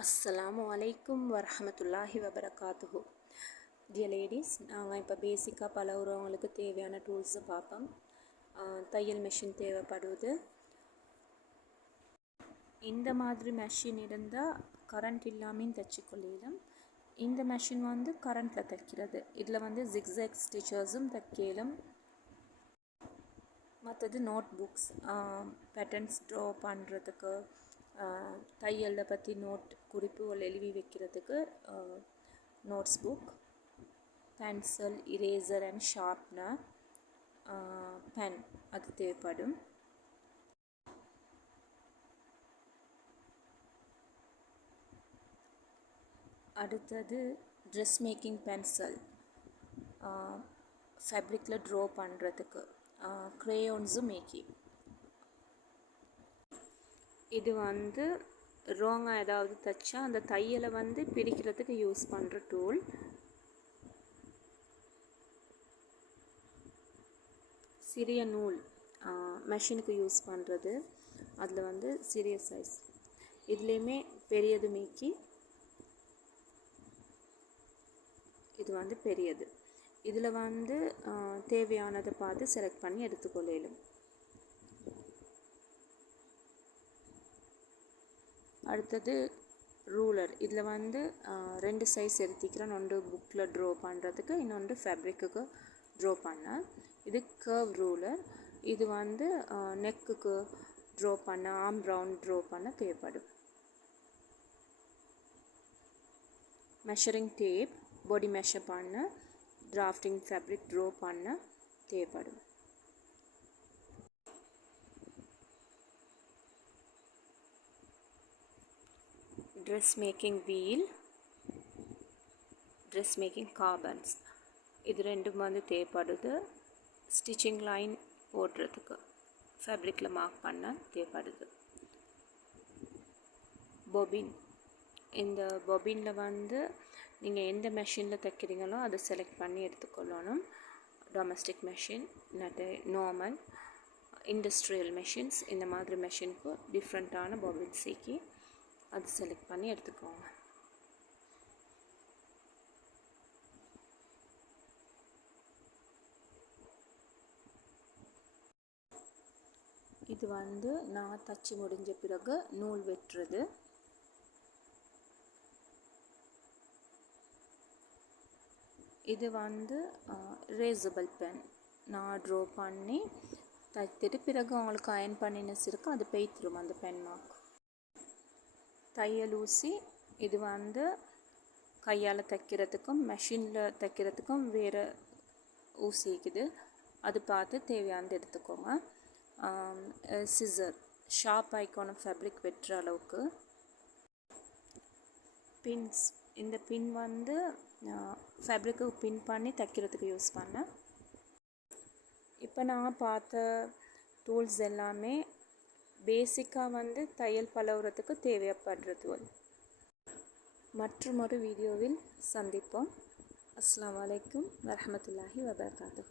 அஸ்ஸலாமு அலைக்கும் வரமத்துல்லாஹி வபரகாத்துஹு. டியர் லேடிஸ் நாங்கள் இப்போ பேசிக்காக பல உறவங்களுக்கு தேவையான டூல்ஸை பார்ப்போம் தையல் மெஷின் தேவைப்படுவது. இந்த மாதிரி மெஷின் இருந்தால் கரண்ட் இல்லாமல் தைச்சிக்கொள்ளிடும் இந்த மெஷின் வந்து கரண்ட்டில் தைக்கிறது. இதில் வந்து ஜிக்ஸாக் ஸ்டிச்சர்ஸும் தைக்கலும். மற்றது நோட் புக்ஸ் பேட்டர்ன்ஸ் ட்ரா பண்ணுறதுக்கு தையலை பற்றி நோட் குறிப்புகள் எழுதி வைக்கிறதுக்கு notes book pencil eraser and sharpener pen அது தேவைப்படும். அடுத்தது ட்ரெஸ் மேக்கிங் பென்சில் ஃபேப்ரிக்கில் ட்ரா பண்ணுறதுக்கு க்ரேயோன்ஸும் மேக்கிங் இது வந்து ரோங்காக ஏதாவது தைச்சா அந்த தையலை வந்து பிரிக்கிறதுக்கு யூஸ் பண்ணுற டூல் சிறிய நூல் மெஷினுக்கு யூஸ் பண்ணுறது அதில் வந்து சிறிய சைஸ் இதுலேயுமே பெரியது மீக்கி. இது வந்து பெரியது. இதில் வந்து தேவையானதை பார்த்து செலக்ட் பண்ணி எடுத்துக்கொள்ளலும். அடுத்தது ரூலர். இதில் வந்து ரெண்டு சைஸ் எடுத்திக்கிறேன் ஒன்று புக்கில் ட்ரா பண்ணுறதுக்கு இன்னொன்று ஃபேப்ரிக்குக்கு ட்ரா பண்ண. இது கர்வ் ரூலர் இது வந்து நெக்குக்கு ட்ரா பண்ண ஆம் ரவுண்ட் ட்ரா பண்ண தேவைப்படும். மெஷரிங் டேப் பாடி மெஷர் பண்ண டிராஃப்டிங் ஃபேப்ரிக் ட்ரா பண்ண தேவைப்படும். Dress making wheel dress making carbons இது ரெண்டும் வந்து தேவைப்படுது ஸ்டிச்சிங் லைன் போடுறதுக்கு ஃபேப்ரிக்கில் மார்க் பண்ண தேவைப்படுது பொபின் இந்த பொபினில் வந்து நீங்கள் எந்த மெஷினில் தைக்கிறீங்களோ அதை செலக்ட் பண்ணி எடுத்துக்கொள்ளணும். டொமஸ்டிக் மெஷின் இல்லாட்டி நார்மல் இண்டஸ்ட்ரியல் மெஷின்ஸ் இந்த மாதிரி மெஷினுக்கு டிஃப்ரெண்ட்டான பொபின் சீக்கி அது செலக்ட் பண்ணி எடுத்துக்கோங்க. இது வந்து நான் தச்சு முடிஞ்ச பிறகு நூல் வெட்டுறது. இது வந்து ரேசபிள் பென் நான் ட்ரா பண்ணி தைத்துட்டு பிறகு அவங்களுக்கு அயன் பண்ணினஸ் இருக்கும் அது பெய்த்துரும் அந்த பென் மார்க் தையல் ஊசி இது வந்து கையால் தைக்கிறதுக்கும் மெஷினில் தைக்கிறதுக்கும் வேறு ஊசி இருக்குது. அது பார்த்து தேவையானது எடுத்துக்கோங்க. சிசர் ஷார்ப் ஐக்கான ஃபேப்ரிக் வெட்டுற அளவுக்கு. பின்ஸ் இந்த பின் வந்து ஃபேப்ரிக்கு பின் பண்ணி தைக்கிறதுக்கு யூஸ் பண்ணேன். இப்போ நான் பார்த்த டூல்ஸ் எல்லாமே பேசிக்காக வந்து தையல் பழகுறதுக்கு தேவைப்படுறது மற்றொரு வீடியோவில் சந்திப்போம். அஸ்லாம் வலைக்கும் வரமத்துல்லாஹி வபர்காத்து